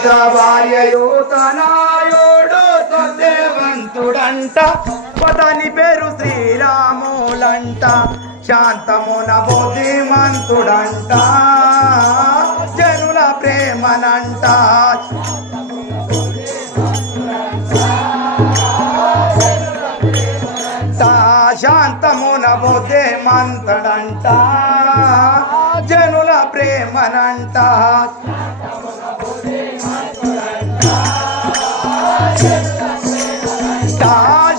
సుభద్ర భార్యయు తనయుడు సత్యవంతుడంట పదని పేరు శ్రీరాములంట శాంతమున బుద్ధిమంతుడంట జనుల ప్రేమనంట శాంతమున బుద్ధిమంతుడంట జనుల ప్రేమనంట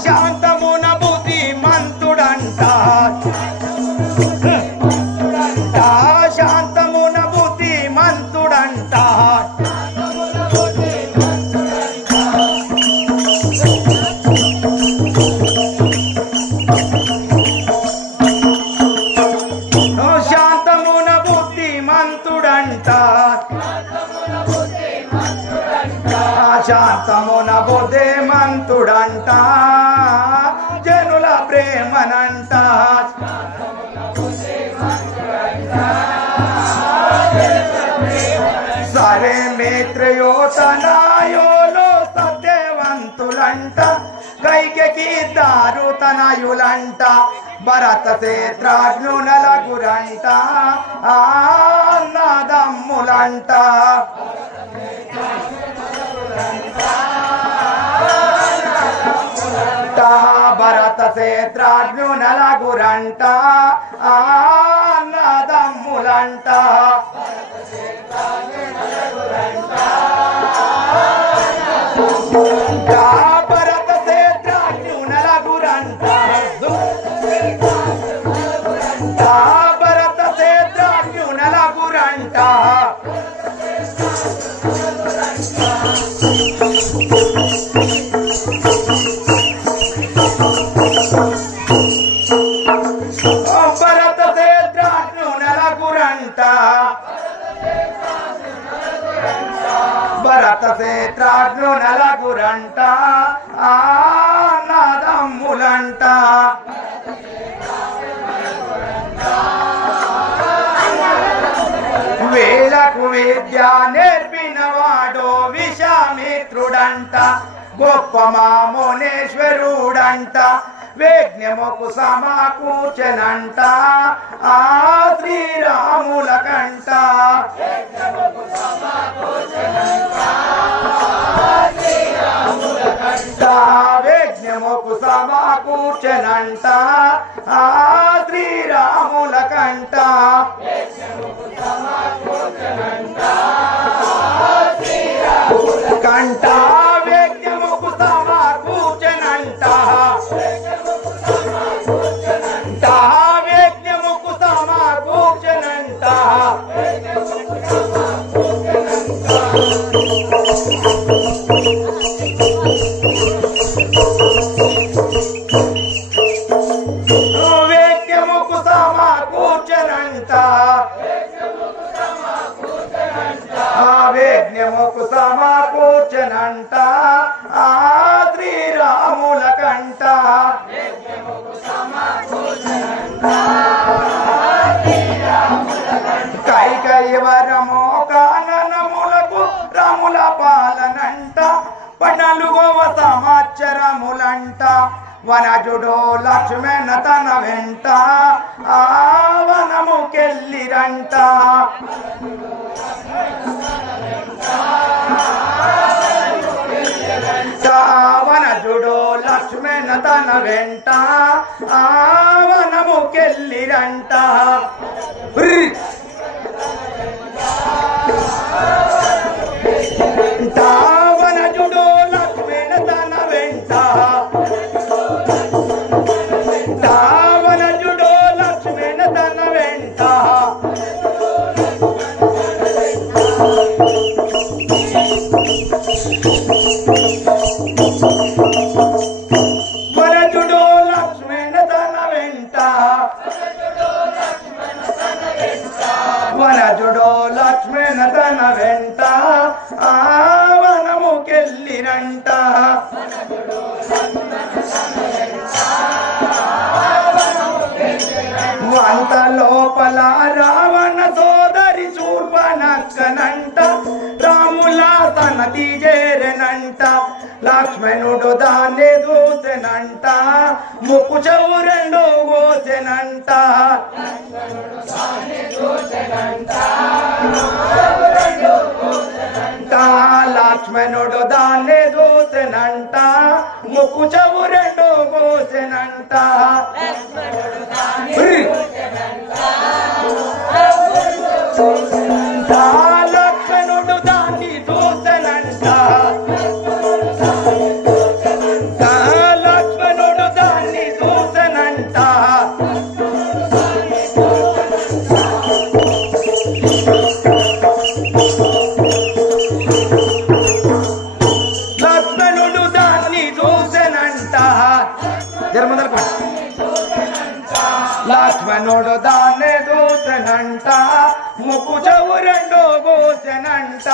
శాంతమున బుద్ధిమంతుడంట శాంతమున బుద్ధిమంతుడంట శాంతమున బుద్ధిమంతుడంట శాంతమున బుద్ధిమంతుడంట జనుల ప్రేమనంట సరే మిత్రయోతనాయోలో సత్యవంతులంట కైకెకి దారు తనయులంట భరత క్షేత్రాజ్ఞు నలుగురంట అన్నదమ్ములంట భరత క్షేత్రాజ్ఞు నలుగురంట అన్నదమ్ములంట భరత క్షేత్రాజ్ఞు నలుగురంట భరత క్షేత్రాజ్ఞు నలుగురంట భరత క్షేత్రాజ్ఞు నలుగురంట భరత క్షేత్రాజ్ఞు నలుగురంట అన్నదమ్ములంట వేలకు విద్య నేర్పినవాడో విశ్వామిత్రుడంట గొప్ప మామునేశ్వరుడంట వేజ్ఞముకు సమకూర్చనంట ఆ శ్రీరాముల కంట వేజ్ఞముకు సమకూర్చనంట ఆ శ్రీరాముల కంట కంట వేజ్ఞముకు సమకూర్చనంట వేజ్ఞముకు సమకూర్చనంట వేద్యముకు సమకూర్చనంట వేద్యముకు సమకూర్చనంట ఆ శ్రీరాముల కంట కైకైవరమో కాననములకు రాముల పాలనంట 14వ సంవత్సరములంట వనజుడో లక్ష్మణ తన వెంట ఆ వనముకెళ్ళిరంట వనజుడో లక్ష్మణ తన వెంట ఆ వనముకెళ్ళిరంట వనజుడో లక్ష్మణ తన వెంట వనజుడో లక్ష్మణ తన వెంట వనజుడో లక్ష్మణ తన వెంట వనజుడో లక్ష్మణ తన వెంట ఆ వనముకెళ్ళిరంట వంట లోపల రావణ సోదరి శూర్పణఖనంట రాముల తన తీజేరెనంట లక్ష్మణుడు దాన్ని చూసెనంట ముక్కు చెవు రెండు కోసెనంట లక్ష్మణుడు దాన్ని చూసెనంట ముక్కు చెవు రెండు కోసెనంట లక్ష్మణుడు దాన్ని చూసెనంట లక్ష్మణుడు దాన్ని చూసెనంట లక్ష్మణుడు దాన్ని చూసెనంట లక్ష్మణుడు దాన్ని చూసెనంట ముక్కు చెవు రెండు కోసెనంట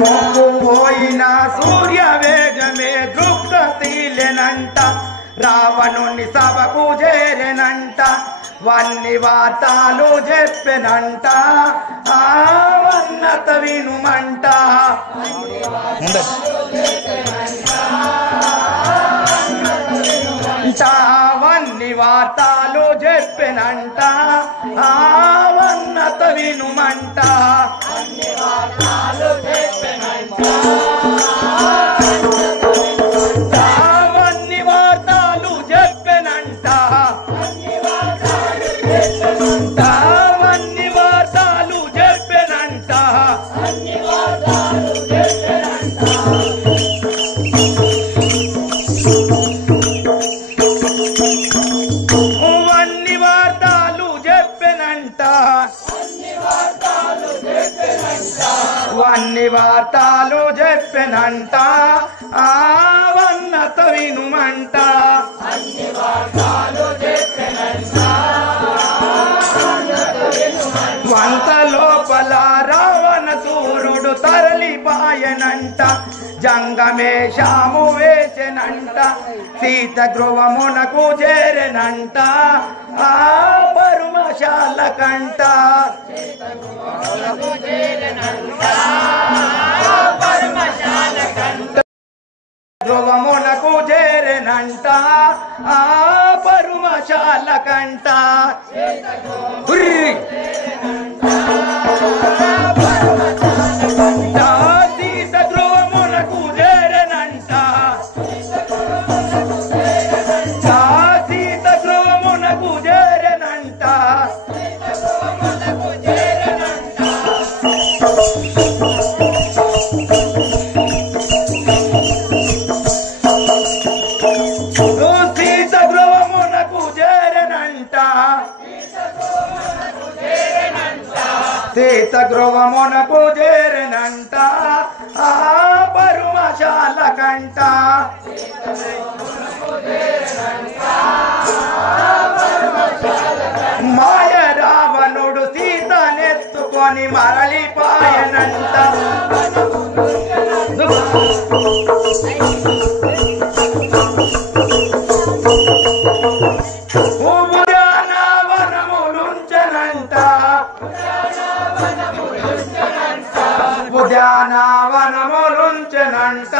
మొక్కు పోయిన సూర్య వేగమే దృక్తీలెనంట రావణుని సభకు చేరెనంట వన్ని వార్తలు చెప్పెనంట వన్నత వినుమంట వన్ని వార్తలు చెప్పెనంట వన్నత వినుమంట వన్ని వార్తలు చెప్పెనంట వన్ని వార్తలు చెప్పెనంట వన్ని వార్తలు చెప్పెనంట వన్ని వార్తలు చెప్పెనంట వన్నత వినుమంట వంత లోపల రావణ సూర్యుడు తరలిపాయనంట జంగమేషాము వేసెనంట సీత గృహమునకు చేరెనంట పరుమశాల కంట ధ్రువమునకు చేరెనంట పరుమశాల కంట సీత ధ్రువమునకు చేరెనంట సీత ధ్రువమునకు చేరెనంట సీత ధ్రువమునకు చేరెనంట సీత గృహమునకు చేరెనంట పరుమశాల కంట మాయ రావణుడు సీతనెత్తుకొని మరలిపాయనంట ఉద్యానవనములుంచెనంట ఉద్యానవనములుంచెనంట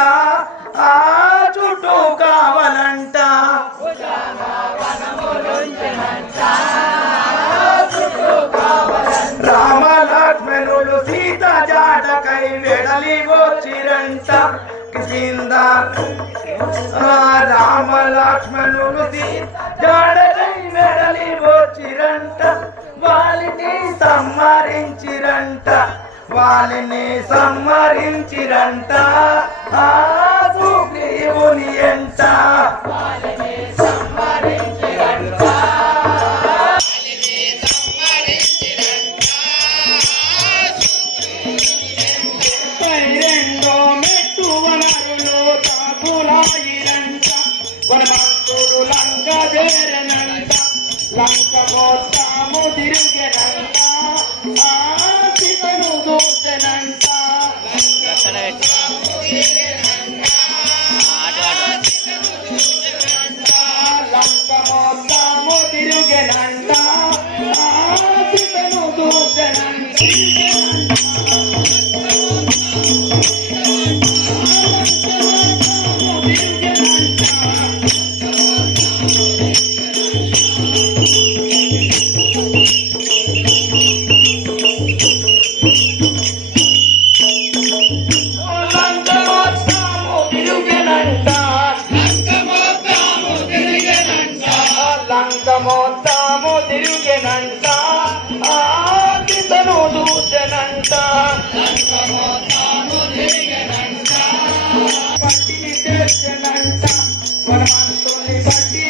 చుట్టూ కావలంట రామ లక్ష్మణులు సీత జాటకై వెడలి వచ్చిరంట కింద రామ లక్ష్మణులు సీత జాటకై వెడలి వచ్చిరంట వాళ్ళని సంహరించిరంట వాళ్ళని సంహరించిరంట సుగ్రీవుని ఎంట రెండో మెట్టు వనరులు తాపులాయిరంట వనమంతుడు లంక చేరనంట లంక మొత్తము తిరిగెనంట సీతను దూసెనంట లంక మొత్తము తిరిగెనంట లంక మొత్తము తిరిగినంట సీతను చూసెనంట పట్టిని తెచ్చనంట హనుమంతుని పట్టి